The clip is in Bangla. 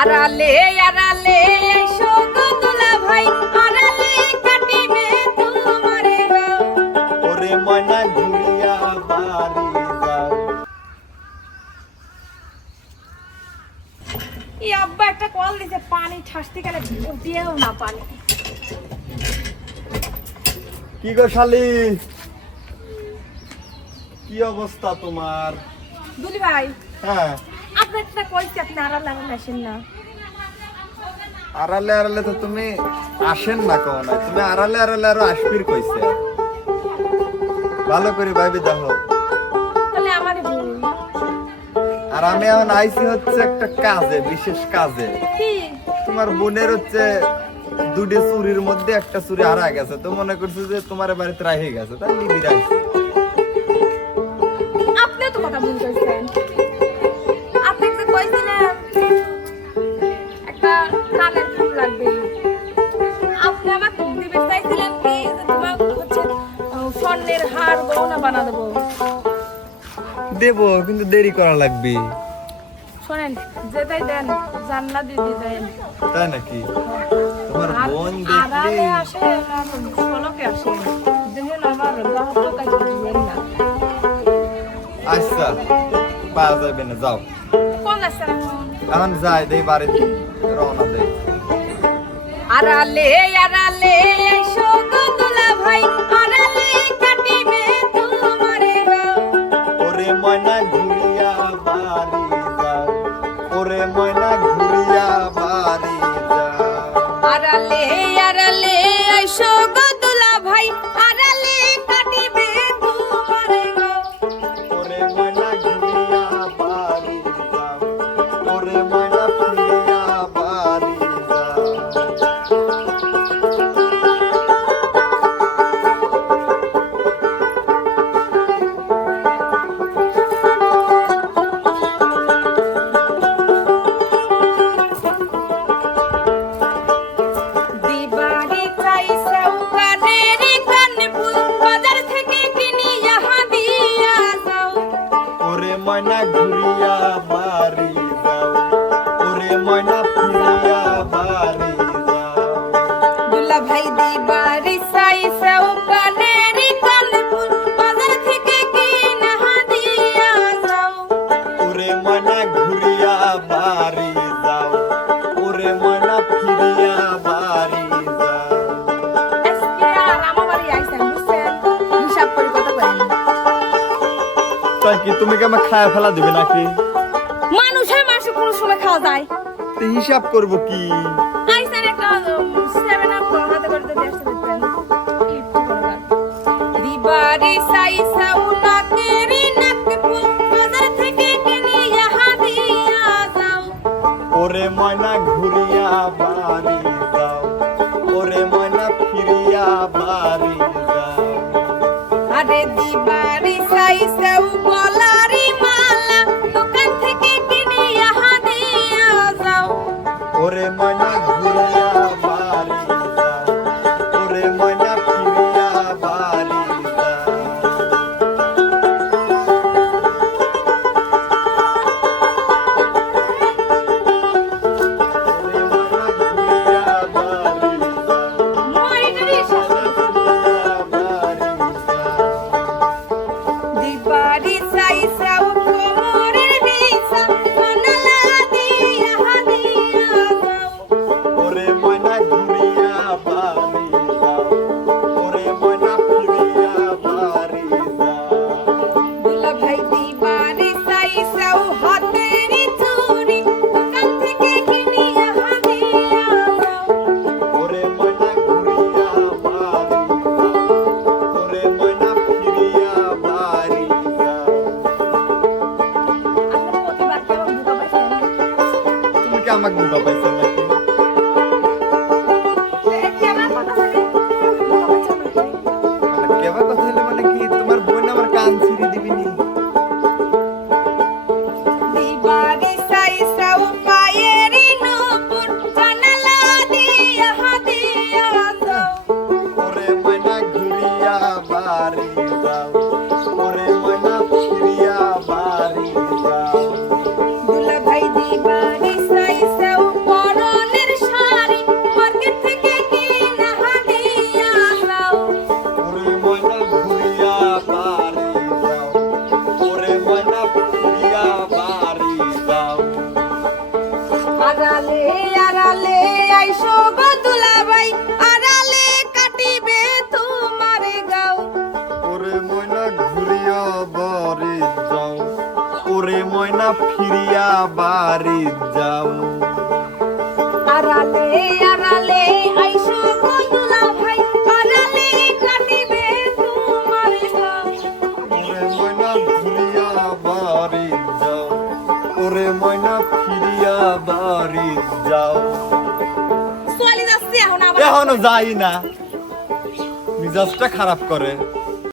আড়ালে আড়ালে গো দুলা ভাই আড়ালে কাটিবে তোমারে ওরে ময়না ঘুরিয়া বাড়ি যাও। এই আব্বা একটা কল দিছে পানি ঠাসতে গেলে উঠিয়েও না পানি। কি গো শালি? কি অবস্থা তোমার? দুলি ভাই হ্যাঁ। আপনি কইছি আপনি আড়ালে আড়ালে আসেন না। আড়ালে আড়ালে তো তুমি আসেন না কো না। তুমি আড়ালে আড়ালে আরও আসবির কইছে। ভালো করে ভাবি দেখো। তাহলে আমার আর আমি এখন আইছি হচ্ছে একটা কাজে বিশেষ কাজে। তোমার বোনের হচ্ছে দুটি চুরির মধ্যে একটা চুরি হারা গেছে। তো মনে করছে যে তোমার বাড়িতে রাখে গেছে। তাই নিবি রাখছি হার গহনা বানা দেবো। দেবো কিন্তু দেরি করা লাগবে। শোনেন যেটাই দেন জান্না দিদি দেন তাই নাকি? তোমার বোন দেখলে আসে আর আসে। দেখেন আমার কাজ দিবেন না। আচ্ছা পাওয়া যাবে না যাও। কোন আসছে এখন? যাই দেই বাড়িতে রওনা দেই। এসো গো দুলা ভাই আড়ালে ময়না কি তুমি কি আমার খায়া ফেলা দিবে নাকি? মানুষের মাসে কোনো সময় খাওয়া যায়। হিসাব করব কি? দিবাড়ি চাই সাউনা কেরি নাক বাজার থেকে কিনি ইহা দিয়া যাও। ওরে ময়না ঘুরিয়া বাড়ি যাও ওরে ময়না ফিরিয়া বাড়ি যাও। আরে দিবাড়ি চাই সাউ গলারি মালা দোকান থেকে কিনি ইহা দিয়া যাও। ওরে ময়না আমাকে বুকা পাইছো নাকি ফিরিয়া বাড়ি যাও। আড়ালে আড়ালে আইসো ভাই আড়ালে কাটিবে তোমার ওরে ময়না ফিরিয়া বাড়ি যাও ওরে ময়না ফিরিয়া বাড়ি যাও। এখন এখনও যাই না। মিজাজটা খারাপ করে।